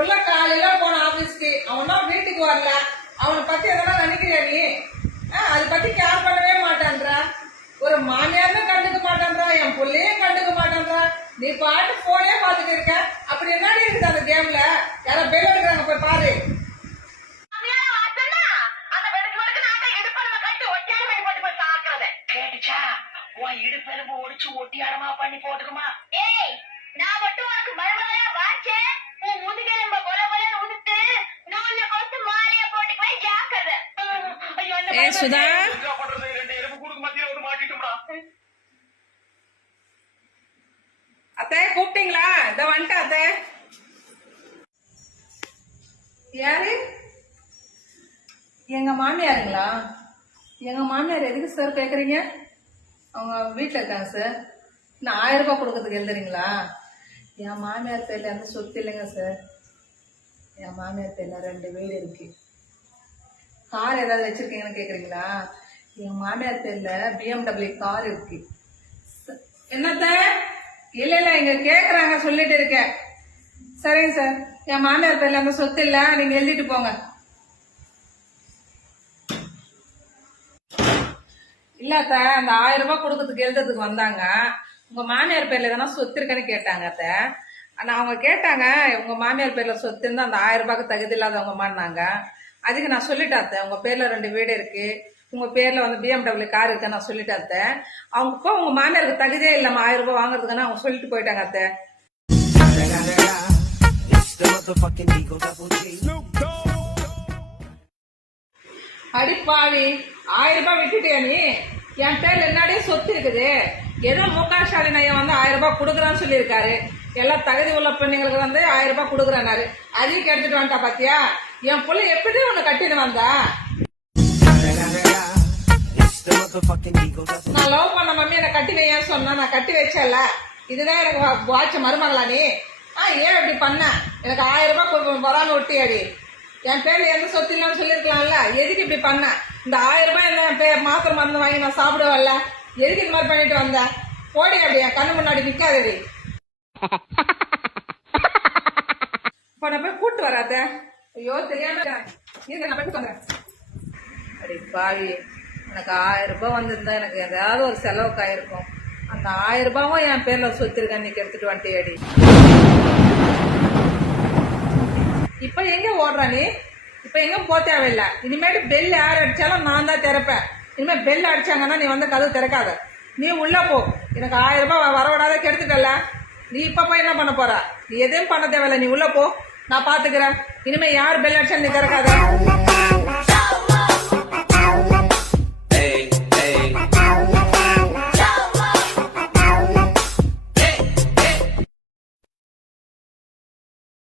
புள்ள காலையில போன ஆபீஸ்க்கு அவன் தான் வீட்டுக்கு வரல. அவனை பத்தி எதனா நினைக்கிறியா நீ? அதை பத்தி கேர் பண்ணவே மாட்டான்றா. ஒரு மாமியாரும் கண்டுக்க மாட்டான்றா, என் புள்ளையும் கண்டுக்க மாட்டான்றா. நீ பாட்டு போனே பாத்துட்டு இருக்க. அப்படி என்னடி இருக்குது அந்த கேம்ல? யாரோ பேர் எடுக்கிறாங்க, போய் பாரு. இடுப்பெலும்பு ஒடிச்சு ஒட்டியாரமா பண்ணி போட்டுக்குமா? ஏய், நான் மட்டும் உனக்கு மறுமலையா வாச்சேன். உன் முதுகெலும்ப கொல கொல உடுத்து நூல்ல கோத்து மாலையா போட்டுக்குவேன், ஜாக்கிரதை. சுதா, ரெண்டு எலும்பு கூடுக்கு மத்தியில ஒரு மாட்டிட்டும்டா. அத்தை கூப்பிட்டீங்களா? இத வந்துட்டேன் அத்தை. யாரு? எங்க மாமியாருங்களா? எங்க மாமியார் எதுக்கு சார் கேக்குறீங்க? அவங்க வீட்டில் இருக்காங்க சார். நான் 1000 ரூபாய் கொடுக்கறதுக்கு எழுதுறீங்களா? என் மாமியார் பேர்ல எந்த சொத்து இல்லைங்க சார். என் மாமியார் பேர்ல 2 வீடு இருக்கு. கார் ஏதாவது வச்சிருக்கீங்கன்னு கேக்குறீங்களா? என் மாமியார் பேர்ல BMW கார் இருக்கு. என்னத்த? இல்ல இங்க கேக்குறாங்க, சொல்லிட்டு இருக்கேன். சரிங்க சார், என் மாமியார் பேர்ல அந்த சொத்து இல்ல, நீங்க எழுதிட்டு போங்க. இல்லத்த, அந்த 1000 ரூபாய் கொடுக்கறதுக்கு எழுதுறதுக்கு வந்தாங்க. உங்க மாமியார் பேர்ல எதனா சொத்து இருக்குன்னு கேட்டாங்க அத்த. ஆனா அவங்க கேட்டாங்க, உங்க மாமியார் பேர்ல சொத்து இருந்தா அந்த 1000 ரூபாய்க்கு தகுதி இல்லாதவங்க மாறினாங்க. அதுக்கு நான் சொல்லிட்டேன் அத்த, உங்க பேர்ல 2 வீடு இருக்கு, உங்க பேர்ல வந்து BMW கார் இருக்கு நான் சொல்லிட்டேன் அத்த. அவங்க இப்போ உங்க மாமியாருக்கு தகுதியே இல்லாம 1000 ரூபாய் வாங்குறதுக்குன்னு அவங்க சொல்லிட்டு போயிட்டாங்க அத்த. அடிப்பாவி, 1000 ரூபாய் விட்டுட்டியா நீ? என் பேர்ல என்னடியே சொத்து இருக்குது. ஏதோ முக ஸ்டாலின் ஐயா வந்து 1000 ரூபாய் கொடுக்குறான்னு சொல்லியிருக்காரு. எல்லா தகுதி உள்ள பெண்ணுங்களுக்கு வந்து 1000 ரூபாய் கொடுக்குறாரு. அதையும் கெடுத்துட்டு வந்துட்டா பாத்தியா? என் பிள்ளை எப்படி உன்னை கட்டின்னு வந்தா? நான் லவ் பண்ண மம்மி என்ன கட்டி வையன்னு சொன்னா, நான் கட்டி வச்சல. இதுதான் எனக்கு வாட்ச மருமகளா நீ? ஏன் இப்படி பண்ண? எனக்கு 1000 ரூபாய் வரான்னு ஒட்டியாடி. என் பேர்ல எந்த சொத்து இல்லைன்னு சொல்லிருக்கலாம்ல, எதுக்கு இப்படி பண்ண? இந்த 1000 ரூபாய் என்ன என் பேர் மாத்திரை மருந்து வாங்கி நான் சாப்பிடுவேன்ல, எதுக்கு இந்த மாதிரி பண்ணிட்டு வந்த? போடி, அப்படி என் கண்ணு முன்னாடி நிக்காதடி. இப்ப நான் போய் கூட்டு வராத. ஐயோ தெரியாம நான் போய் வந்துறேன். அடி பாவி, எனக்கு 1000 ரூபாய் வந்திருந்தா எனக்கு ஏதாவது ஒரு செலவுக்கு ஆயிருக்கும். அந்த 1000 ரூபாயும் என் பேர்ல சொத்து இருக்க நீ எடுத்துட்டு வந்துட்டியடி. இப்ப எங்க ஓடுற நீ? இப்ப எங்க போ தேவையில்லை. இனிமேட்டு பெல் யார் அடிச்சாலும் நான் தான் திறப்பேன். இனிமே பெல் அடிச்சாங்கன்னா நீ வந்து கதவு திறக்காத, நீ உள்ள போ. எனக்கு 1000 ரூபாய் வரவிடாத கெடுத்துட்டல. நீ இப்ப போய் என்ன பண்ண போற? நீ எதையும் பண்ண தேவையில்லை, நீ உள்ள போ, நான் பாத்துக்கிறேன். இனிமே யார் பெல் அடிச்சா நீ திறக்காத.